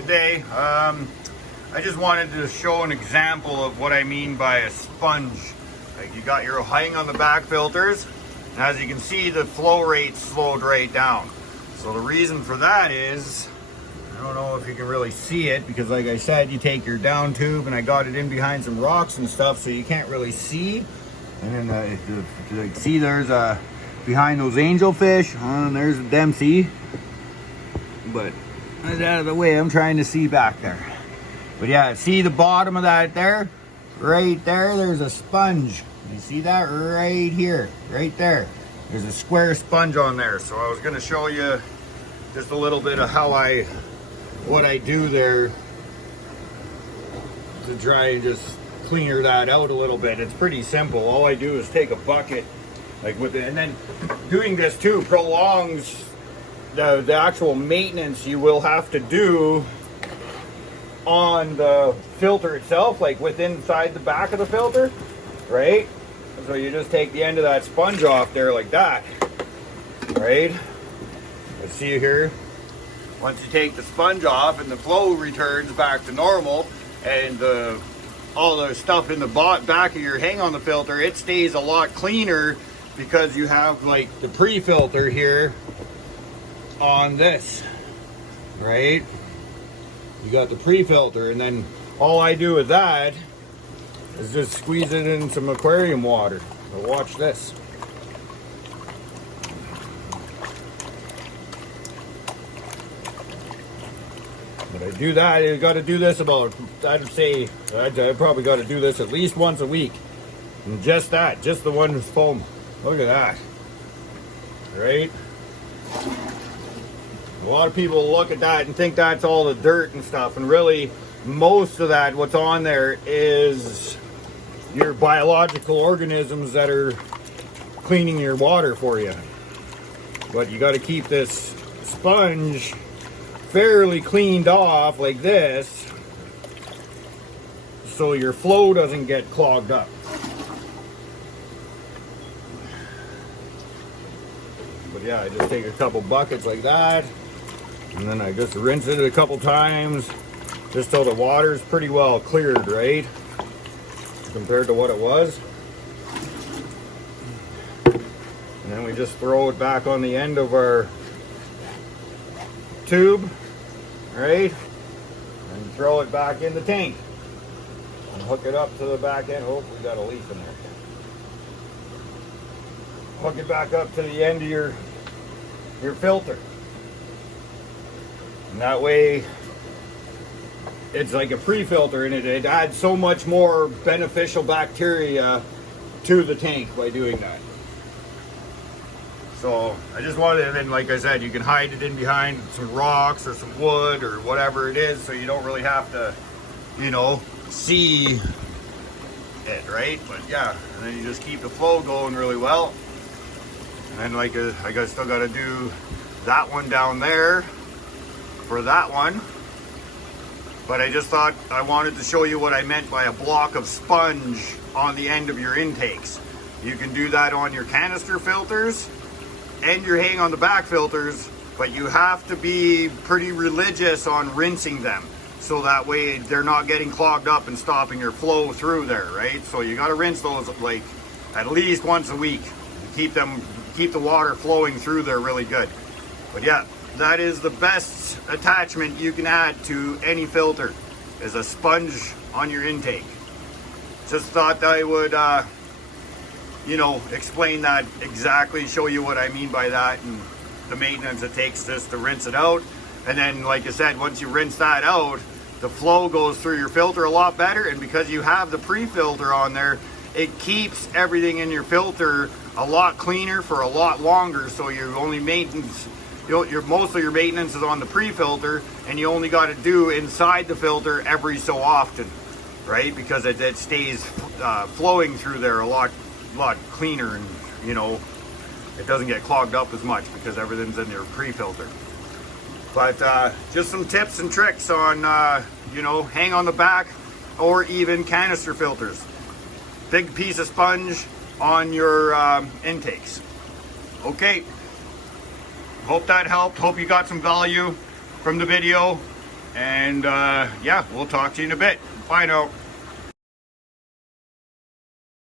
Good day. I just wanted to show an example of what I mean by a sponge. Like, you got your hang on the back filters, and as you can see, the flow rate slowed right down. So the reason for that is, I don't know if you can really see it, because like I said, you take your down tube, and I got it in behind some rocks and stuff, so you can't really see. And then if you see, there's behind those angelfish, and there's a Dempsey. But it's out of the way, I'm trying to see back there. But yeah, see the bottom of that there? Right there, there's a sponge. You see that right here, right there? There's a square sponge on there. So I was gonna show you just a little bit of what I do there to try and just clear that out a little bit. It's pretty simple. All I do is take a bucket, like with it, and then doing this too prolongs the actual maintenance you will have to do on the filter itself, like inside the back of the filter, right? So you just take the end of that sponge off there like that, right? Let's see here. Once you take the sponge off and the flow returns back to normal, and all the stuff in the back of your hang on the filter, it stays a lot cleaner because you have like the pre-filter here on this, right? You got the pre-filter, and then all I do with that is just squeeze it in some aquarium water. So watch this. But I do that, I got to do this about, I'd say, I probably got to do this at least once a week. And just that, just the one with foam. Look at that, right? A lot of people look at that and think that's all the dirt and stuff, and really most of that, what's on there, is your biological organisms that are cleaning your water for you. But you got to keep this sponge fairly cleaned off like this so your flow doesn't get clogged up. But yeah, I just take a couple buckets like that, and then I just rinse it a couple times just so the water's pretty well cleared, right? Compared to what it was. And then we just throw it back on the end of our tube, right? And throw it back in the tank. And hook it up to the back end. Oh, we got a leaf in there. Hook it back up to the end of your filter. And that way, it's like a pre-filter, and it adds so much more beneficial bacteria to the tank by doing that. So I just wanted, and then like I said, you can hide it in behind some rocks or some wood or whatever it is, so you don't really have to, you know, see it, right? But yeah, and then you just keep the flow going really well. And then like I still got to do that one down there for that one. But I just thought I wanted to show you what I meant by a block of sponge on the end of your intakes. You can do that on your canister filters and your hang on the back filters, but you have to be pretty religious on rinsing them, so that way they're not getting clogged up and stopping your flow through there, right? So you got to rinse those like at least once a week. Keep the water flowing through there really good. But yeah, that is the best attachment you can add to any filter, is a sponge on your intake. Just thought I would, you know, explain that exactly, show you what I mean by that, and the maintenance it takes just to rinse it out. And then, like I said, once you rinse that out, the flow goes through your filter a lot better, and because you have the pre-filter on there, it keeps everything in your filter a lot cleaner for a lot longer. So your only maintenance, most of your maintenance is on the pre-filter, and you only got to do inside the filter every so often, right? Because it stays flowing through there a lot cleaner, and you know, it doesn't get clogged up as much because everything's in your pre-filter. But just some tips and tricks on you know, hang on the back or even canister filters. Big piece of sponge on your intakes. Okay, hope that helped. Hope you got some value from the video. And yeah, we'll talk to you in a bit. Bye now.